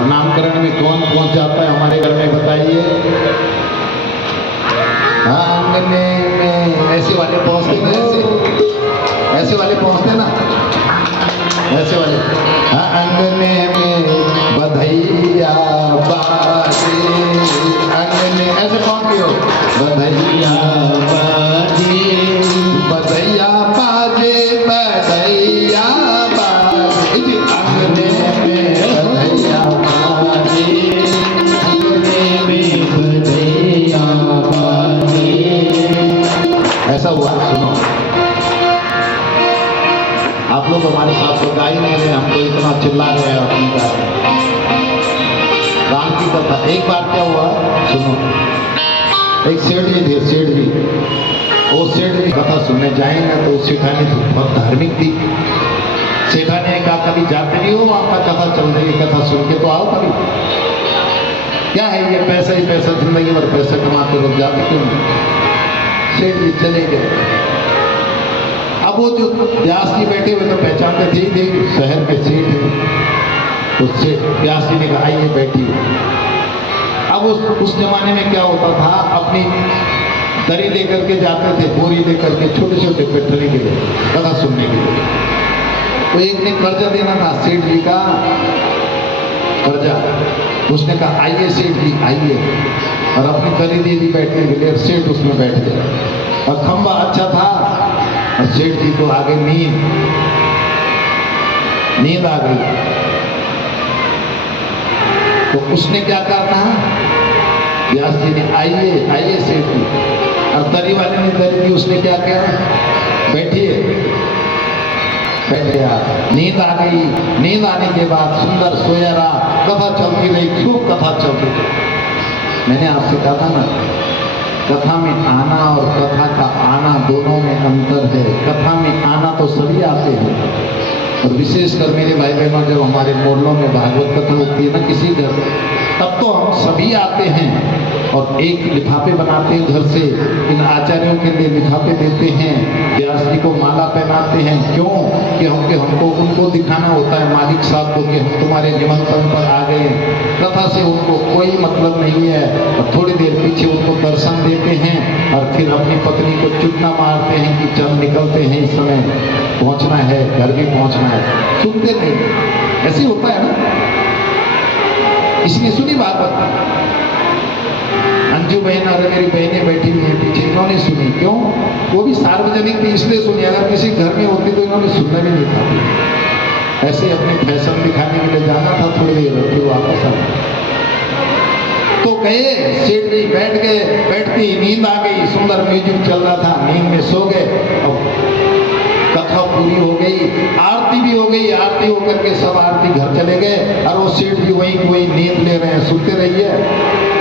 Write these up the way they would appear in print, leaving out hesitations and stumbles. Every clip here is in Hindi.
नामकरण में कौन पहुंच जाता है हमारे घर में बताइए? आंगने में ऐसे वाले पहुंचते ना, ऐसे वाले पहुंचते ना, ऐसे वाले। आंगने में बधैया बाजे, आंगने ऐसे पहुंच गए हो, बधैया बाजे, बधैया बाजे, बधैया बाजे, आंगने में बधैया बाजे, आंगने में बधैया बाजे। ऐसा हुआ। सुनो, आप लोग हमारे साथ तो गा ही नहीं रहे, हम तो इतना चिल्ला रहे हैं अपनी गा राम की कथा। एक बार क्या हुआ सुनो, एक सेठ जी थे, सेठ जी, वो सेठ जी कथा सुनने जाएंगे तो सेठानी तो बहुत धार्मिक थी। सेठानी ने कहा कभी जाते नहीं हो, आपका कथा चल रही है, कथा सुन के तो आओ कभी। क्या है ये पैसा ही पैसा, जिंदगी भर पैसा कमाते लोग, जाते क्यों नहीं? सेठ जी चले गए। अब वो जो व्यास जी बैठे हुए तो पहचानते थे ही थे, शहर में सेठ है। उससे व्यास जी ने कहा आइए बैठिए। अब उस जमाने में क्या होता था, अपनी दरी लेकर के जाते थे, बोरी लेकर के, छोटे छोटे बैठने के लिए, कथा सुनने के लिए। तो एक ने कर्जा देना था सेठ जी का, कर्जा। उसने कहा आइए सेठ जी आइए, और अपनी दरी दे दी बैठने के लिए। सेठ उसमें बैठ गया और खंबा अच्छा था, और सेठ जी को आ गई नींद आ गई। तो उसने क्या कहा था, व्यास जी ने आइए आइए सेठ जी, और दरी वाले ने दरी दी, उसने क्या किया, बैठिए, बैठ गया। नींद आ गई। नींद आने के बाद सुंदर सोया रहा, कथा चलती रही, खूब कथा चलती रही। मैंने आपसे कहा था ना, कथा में आना और कथा का आना दोनों में अंतर है। कथा में आना तो सभी आते हैं, और विशेषकर मेरे भाई बहनों, जब हमारे मोहल्लों में भागवत कथा होती है ना किसी घर, तब तो हम सभी आते हैं और एक लिफाफे बनाते हैं घर से, इन आचार्यों के लिए लिफाफे देते हैं, व्यास जी को माला पहनाते हैं। क्यों? कि हमको उनको दिखाना होता है मालिक साहब को कि हम तुम्हारे निमंत्रण पर आ गए। कथा से उनको कोई मतलब नहीं है, और थोड़ी देर पीछे उनको दर्शन देते हैं, और फिर अपनी पत्नी को चुटना मारते हैं कि चल निकलते हैं, इस समय पहुंचना है, घर भी पहुंचना है। सुनते नहीं, ऐसे होता है ना। इसने सुनी बात, अंजू बहन और मेरी बहनें बैठी हुई हैं पीछे, इन्होंने सुनी। क्यों? वो भी सार्वजनिक थी इसलिए सुनी, अगर किसी घर में होती तो इन्होंने सुनना भी नहीं था। ऐसे अपने फैशन दिखाने के लिए जाना था, थोड़ी देर फिर वापस आ तो गए। सेठ जी बैठ गए, बैठती ही नींद आ गई, सुंदर म्यूजिक चल रहा था, नींद में सो गए। कथा पूरी हो गई, आरती भी हो गई। आरती होकर के सब आरती घर चले गए, और वो सेठ जी वही नींद ले रहे हैं। सुनते रहिए,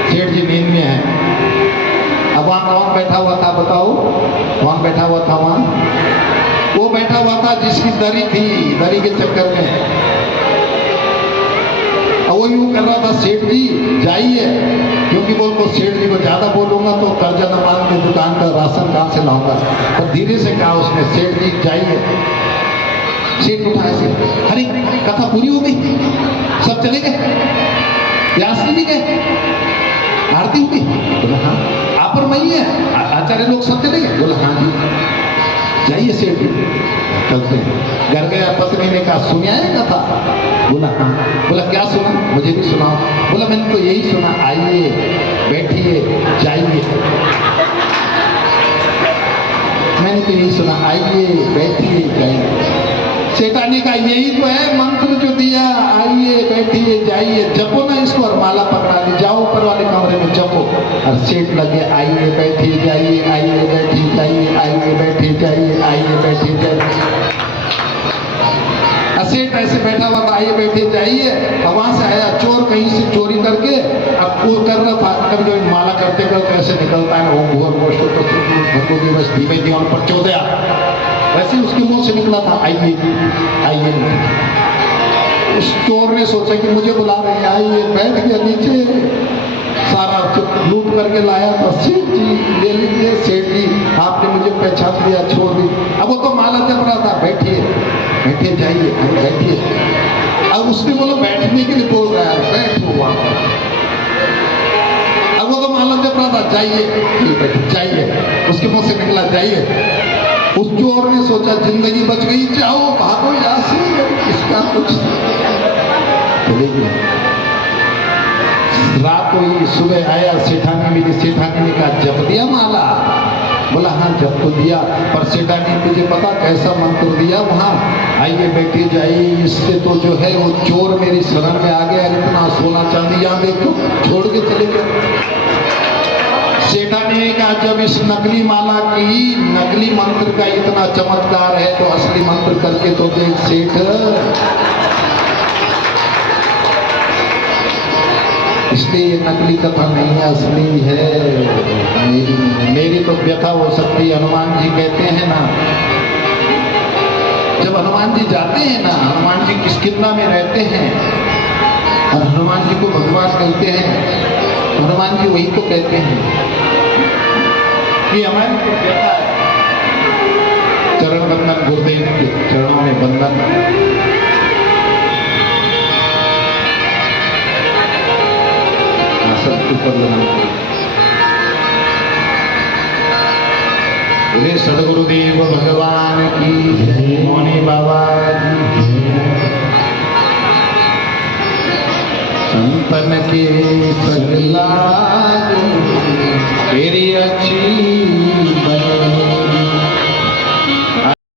सेठ जी नींद में है। अब वहां कौन बैठा हुआ था बताओ? कौन बैठा हुआ था वहां? वो बैठा हुआ था जिसकी दरी थी, दरी के चक्कर में। और वो यूं कर रहा था, सेठ जी जाइए, क्योंकि बोल सेठ जी को ज्यादा बोलूंगा तो कर्जा न मान के दुकान का राशन कहां से लाऊंगा। पर धीरे से कहा उसने, सेठ जी जाइए। सेठ उठा ऐसे, अरे कथा पूरी हो गई, सब चले गए, व्यास जी भी गए, आरती हो गई। बोला हाँ, आप और मैं ही है, आचार्य लोग सब चले गए। बोला हाँ जी, जाइए सेठ जी, चलते हैं। घर गया, पत्नी ने कहा सुनिया है कथा? बोला हाँ। बोला क्या सुना? मुझे भी सुनाओ। बोला मैंने तो यही सुना, आइए बैठिए जाइए। मैंने तो यही सुना, आइए बैठिए जाइए। सेठानी का यही तो है मंत्र जो दिया, आइए बैठिए जाइए, जपो ना इसको, और माला पकड़ा ली, जाओ ऊपर वाले कमरे में जपो। और सेठ लगे, आइए बैठिए जाइए, आइए बैठिए जाइए, आइए बैठिए जाइए, आइए बैठिए जाइए। सेठ ऐसे बैठा हुआ था, आइए बैठे जाइए। और वहां से आया चोर, कहीं से चोरी करके, अब वो कर रहा था, कभी कभी माला करते करते ऐसे निकलता है ना, वो भगवती बस धीमे धीमे पर चौदया, वैसे उसके मुंह से निकला था, आइए आइए। उस चोर ने सोचा कि मुझे बुला रहे हैं, आइए, बैठ गया नीचे, सारा लूट करके लाया था। सेठ जी ले लीजिए, सेठ जी आपने मुझे पहचान दिया, छोड़ दी। अब वो तो माला जप रहा था, बैठिए बैठिए जाइए, अरे बैठिए। अब उसने बोला बैठने के लिए बोल रहा है, बैठो वहां पर। अब वो तो माला जप रहा था, जाइए जाइए, उसके मुंह से निकला जाइए। उस चोर ने सोचा जिंदगी बच गई, जाओ भागो यहाँ से, इसका कुछ चले गए। रात हुई, सुबह आया, सेठानी मिली, सेठानी ने कहा जप दिया माला? बोला हाँ जप तो दिया, पर सेठानी तुझे पता कैसा मंत्र दिया? वहां आइए बैठिए जाइए, इससे तो जो है वो चोर मेरी शरण में आ गया, इतना सोना चांदी यहाँ देखो, छोड़ के चले गए। सेठानी ने कहा जब इस नकली माला की नकली मंत्र का इतना चमत्कार है तो असली मंत्र करके तो देख सेठ। इसलिए ये नकली कथा नहीं है, असली है। मेरी तो व्यथा हो सकती है। हनुमान जी कहते हैं ना, जब हनुमान जी जाते हैं ना, हनुमान जी किष्किंधा में रहते हैं और हनुमान जी को भगवान कहते हैं, हनुमान जी वही को कहते हैं कि हमारी तो व्यथा है। चरण बंदन, गुरुदेव के चरणों में बंदन। ऊपर बोले सदगुरुदेव भगवान की, मौनी बाबा की, संतन के सगला तेरी